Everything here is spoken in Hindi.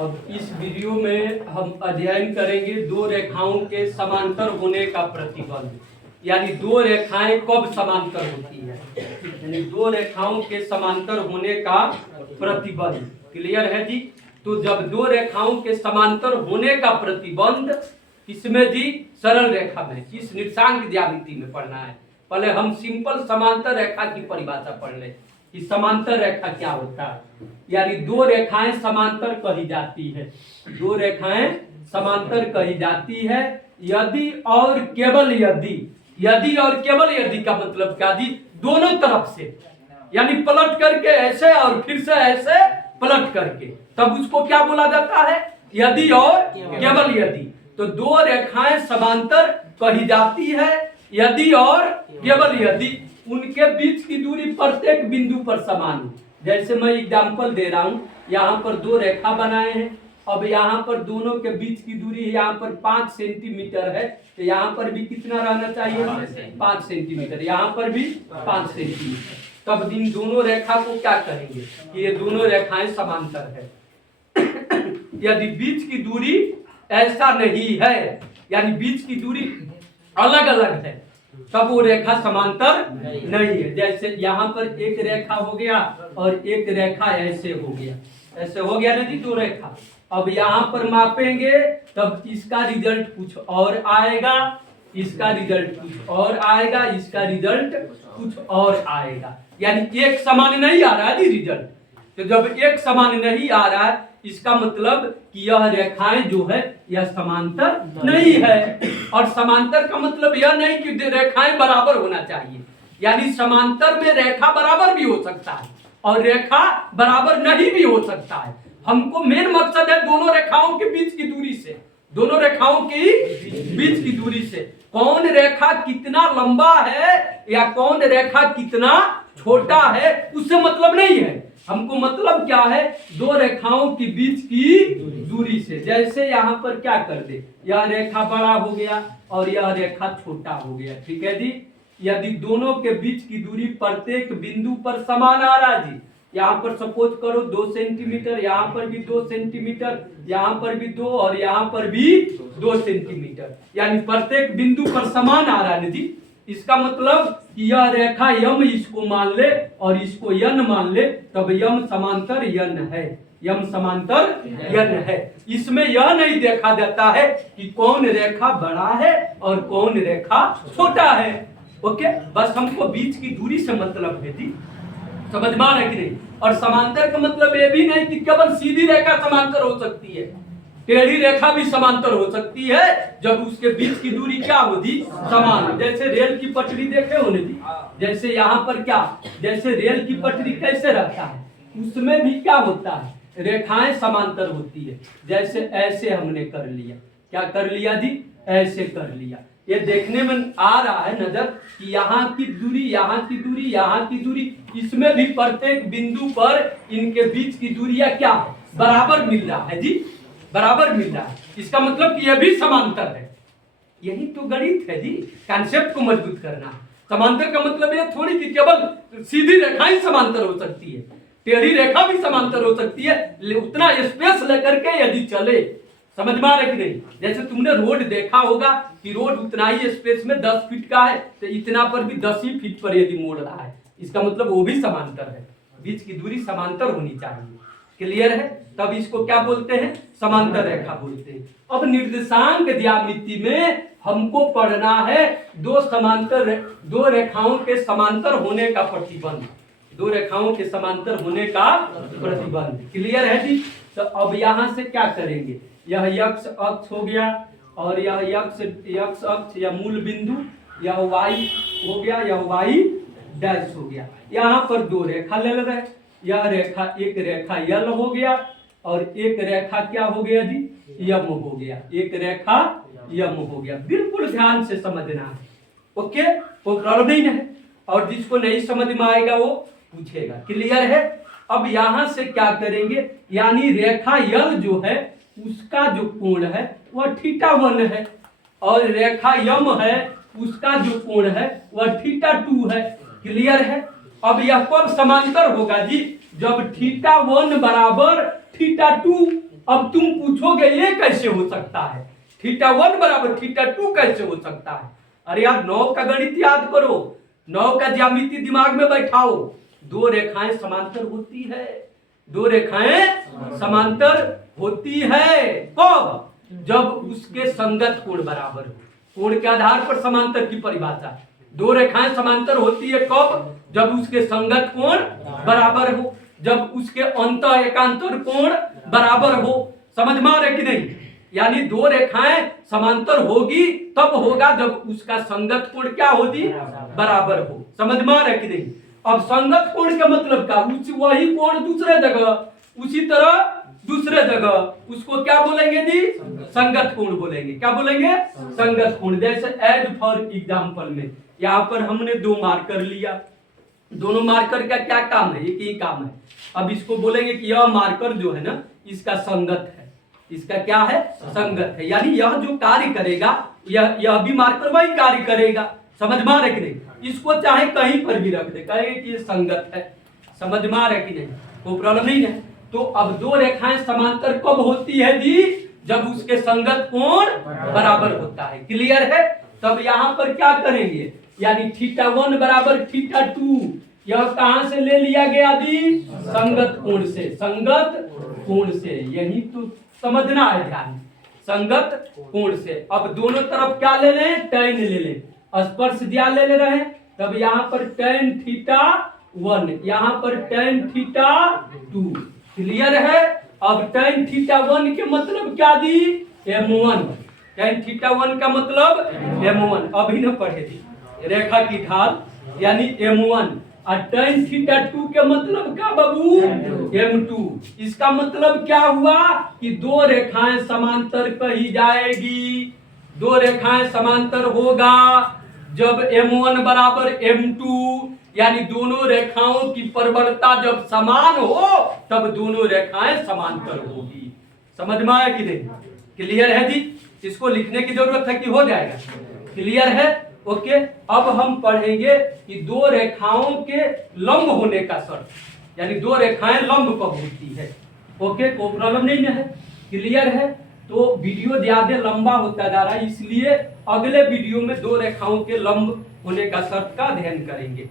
अब इस वीडियो में हम अध्ययन करेंगे दो रेखाओं के समांतर होने का प्रतिबंध, यानी दो रेखाएं कब समांतर होती है, यानी दो रेखाओं के समांतर होने का प्रतिबंध। क्लियर है जी? तो जब दो रेखाओं के समांतर होने का प्रतिबंध किसमें जी? सरल रेखा में, किस निर्देशांक ज्यामिति में पढ़ना है। पहले हम सिंपल समांतर रेखा की परिभाषा पढ़ लें कि समांतर रेखा क्या होता है। यानी दो रेखाएं समांतर कही जाती है, दो रेखाएं समांतर कही जाती है यदि और केवल यदि, यदि और केवल यदि का मतलब क्या जी? दोनों तरफ से, यानी पलट करके ऐसे और फिर से ऐसे पलट करके, तब उसको क्या बोला जाता है? यदि और केवल यदि। तो दो रेखाएं समांतर कही जाती है यदि और केवल यदि उनके बीच की दूरी प्रत्येक बिंदु पर समान हो। जैसे मैं एग्जांपल दे रहा हूं, यहाँ पर दो रेखा बनाए हैं, अब यहाँ पर दोनों के बीच की दूरी यहाँ पर 5 सेंटीमीटर है, तो यहाँ पर भी कितना रहना चाहिए? 5 सेंटीमीटर। यहाँ पर भी 5 सेंटीमीटर। तब इन दोनों रेखा को क्या कहेंगे कि ये दोनों रेखाएं समांतर है। यदि बीच की दूरी ऐसा नहीं है, यानी बीच की दूरी अलग अलग है, तब वो रेखा समांतर नहीं है। जैसे यहाँ पर एक रेखा हो गया और एक रेखा ऐसे हो गया, ऐसे हो गया ना जी, दो रेखा। अब यहाँ पर मापेंगे तब इसका रिजल्ट कुछ और आएगा, इसका रिजल्ट कुछ और आएगा, इसका रिजल्ट कुछ और आएगा। यानी एक समान नहीं आ रहा है जी रिजल्ट। तो जब एक समान नहीं आ रहा है, इसका मतलब कि यह रेखाएं जो है यह समांतर नहीं है। और समांतर का मतलब यह नहीं कि रेखाएं बराबर होना चाहिए, यानी समांतर में रेखा बराबर भी हो सकता है और रेखा बराबर नहीं भी हो सकता है। हमको मेन मकसद है दोनों रेखाओं के बीच की दूरी से, दोनों रेखाओं की बीच की दूरी से कौन रेखा कितना लंबा है या कौन रेखा कितना छोटा है, उससे मतलब नहीं है। हमको मतलब क्या है? दो रेखाओं के बीच की दूरी से। जैसे यहाँ पर क्या कर दे, यह रेखा बड़ा हो गया और यह रेखा छोटा हो गया, ठीक है जी। यदि दोनों के बीच की दूरी प्रत्येक बिंदु पर समान आ रहा जी, यहाँ पर सपोज करो 2 सेंटीमीटर, यहाँ पर भी 2 सेंटीमीटर, यहाँ पर भी 2 और यहाँ पर भी 2 सेंटीमीटर, यानी प्रत्येक बिंदु पर समान आ रहा है जी। इसका मतलब कि यह रेखा यम इसको मान ले और इसको यन मान ले, तब यम समांतर यन है, यम समांतर यन है। इसमें यह नहीं देखा जाता है कि कौन रेखा बड़ा है और कौन रेखा छोटा है। ओके, बस हमको बीच की दूरी से मतलब है जी, समझ में आ रहा है कि नहीं? और समांतर का मतलब ये भी नहीं कि केवल सीधी रेखा समांतर हो सकती है, टेढ़ी रेखा भी समांतर हो सकती है जब उसके बीच की दूरी क्या होगी? समान हो। जैसे रेल की पटरी देखे हो जी, जैसे यहाँ पर क्या, जैसे रेल की पटरी कैसे रहता है, उसमें भी क्या होता है? रेखाएं समांतर होती है। जैसे ऐसे हमने कर लिया, क्या कर लिया जी? ऐसे कर लिया। ये देखने में आ रहा है नजर कि यहाँ की दूरी, यहाँ की दूरी, यहाँ की दूरी, इसमें भी प्रत्येक बिंदु पर इनके बीच की दूरियां क्या बराबर मिल रहा है जी, बराबर मिल रहा है। इसका मतलब कि यह भी समांतर है। यही तो गणित है जी, कॉन्सेप्ट को मजबूत करना। समांतर का मतलब यह थोड़ी कि केवल सीधी रेखा ही समांतर हो सकती है, टेढ़ी रेखा भी समांतर हो सकती है, उतना स्पेस लेकर के यदि चले। समझ में आ रहा है कि नहीं? जैसे तुमने रोड देखा होगा कि रोड उतना ही स्पेस में 10 फीट का है, तो इतना पर भी 10 ही फीट पर यदि मोड़ रहा है, इसका मतलब वो भी समांतर है। बीच की दूरी समांतर होनी चाहिए। क्लियर है? तब इसको क्या बोलते हैं? समांतर रेखा बोलते हैं। अब निर्देशांक ज्यामिति में हमको पढ़ना है दो रेखाओं के समांतर होने का प्रतिबंध, दो रेखाओं के समांतर होने का प्रतिबंध। क्लियर है जी? तो अब यहाँ से क्या करेंगे? यह x अक्ष हो गया और यह x अक्ष या मूल बिंदु, यह y हो गया, यह y डैश हो गया। यहाँ पर दो रेखा ले रहे, यह रेखा, एक रेखा यल हो गया और एक रेखा क्या हो गया जी? यम हो गया, एक रेखा यम हो गया। बिल्कुल ध्यान से समझना है। ओके, वो प्रॉब्लम नहीं है, और जिसको नहीं समझ में आएगा वो पूछेगा। क्लियर है? अब यहाँ से क्या करेंगे, यानी रेखा यल जो है उसका जो कोण है वह θ1 है और रेखा यम है उसका जो कोण है वह θ2 है। क्लियर है? अब यह कब समांतर होगा जी? जब थीटा 1 बराबर थीटा 2। अब तुम पूछोगे ये कैसे हो सकता है, थीटा 1 बराबर थीटा 2 कैसे हो सकता है। अरे यार 9 का गणित याद करो, 9 का ज्यामिति दिमाग में बैठाओ। दो रेखाएं समांतर होती है, दो रेखाएं समांतर होती है कब, जब उसके संगत कोण बराबर हो। कोण के आधार पर समांतर की परिभाषा, दो रेखाएं समांतर होती है कब, जब उसके संगत कोण बराबर हो, जब उसके अंतः एकांतर कोण बराबर हो। समझ में आ रहा है कि नहीं, यानी दो रेखाएं समांतर होगी तब होगा जब उसका संगत कोण क्या होगी, बराबर हो। समझ में आ रहा है कि नहीं। अब संगत कोण का मतलब क्या, वही कोण दूसरे जगह, उसी तरह दूसरे जगह उसको क्या बोलेंगे जी, संगत कोण बोलेंगे। क्या बोलेंगे, संगत कोण। जैसे एज फॉर एग्जांपल में यहाँ पर हमने दो मार्कर लिया, दोनों मार्कर का क्या काम है, एक ही काम है। अब इसको बोलेंगे कि यह मार्कर जो है ना इसका संगत है, इसका क्या है, संगत है, यानी यह जो कार्य करेगा यह भी मार्कर वही कार्य करेगा। समझ में आ रहा है कि नहीं। इसको चाहे कहीं पर भी रख दे, कहेंगे कि ये संगत है। समझ में आ रहा है कि नहीं, कोई प्रॉब्लम नहीं है। तो अब दो रेखाएं समांतर कब होती है जी, जब उसके संगत कोण बराबर होता है। क्लियर है। तब यहाँ पर क्या करेंगे, यानी थीटा 1 बराबर थीटा 2, यह कहां से ले लिया गया जी, संगत कोण से, संगत कोण से। यही तो समझना है ध्यान, संगत कोण से। अब दोनों तरफ क्या ले लें, tan ले लें, स्पर्श दिया ले रहे हैं। तब यहाँ पर tan थीटा 1, यहाँ पर tan थीटा 2। क्लियर है। अब tan थीटा 1 के मतलब क्या दी, m1। tan थीटा 1 का मतलब m1, अभी न पढ़े थी, रेखा की ढाल यानी m1। और tan थीटा 2 के मतलब क्या बाबू, m2। इसका मतलब क्या हुआ कि दो रेखाएं समांतर कही जाएगी, दो रेखाएं समांतर होगा जब m1 बराबर m2, यानी दोनों रेखाओं की परवलता जब समान हो तब दोनों रेखाएं समांतर होगी। समझ में आया कि नहीं, क्लियर है जी। इसको लिखने की जरूरत है कि हो जाएगा, क्लियर है। ओके। अब हम पढ़ेंगे कि दो रेखाओं के लंब होने का शर्त, यानी दो रेखाएं लंब कब होती है। ओके, कोई प्रॉब्लम नहीं है, क्लियर है। तो वीडियो ज्यादा लंबा होता जा रहा है, इसलिए अगले वीडियो में दो रेखाओं के लंब होने का शर्त का अध्ययन करेंगे।